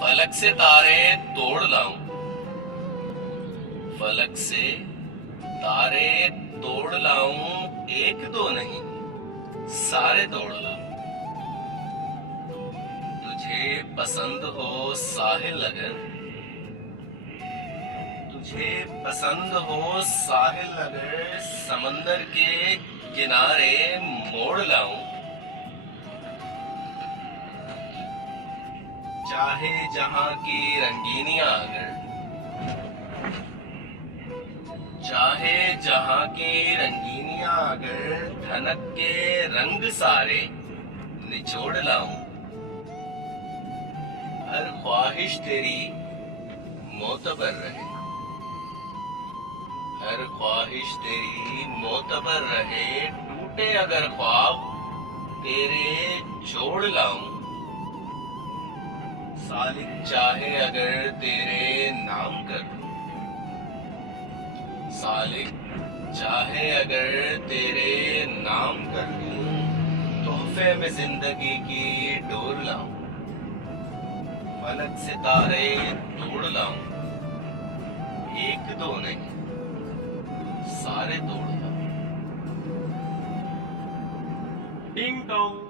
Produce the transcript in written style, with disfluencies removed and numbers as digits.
फलक से तारे तोड़ लाऊं, फलक से तारे तोड़ लाऊं, एक दो नहीं सारे तोड़ लाऊं। तुझे पसंद हो साहिल अगर, तुझे पसंद हो साहिल अगर, समंदर के किनारे मोड़ लाऊं। चाहे जहां की रंगीनियां अगर, चाहे जहां की रंगीनियां अगर, धनक के रंग सारे निचोड़ लाऊं। हर ख्वाहिश तेरी मोतबर रहे, हर ख्वाहिश तेरी मोतबर रहे, टूटे अगर ख्वाब तेरे जोड़ लाऊं। सालिक चाहे अगर तेरे नाम कर दूं, सालिक चाहे अगर तेरे नाम कर दूं, तोहफे में जिंदगी की डोर लाऊं। फलक से तारे तोड़ लाऊं, एक दो नहीं सारे तोड़ लाऊं। Ding dong.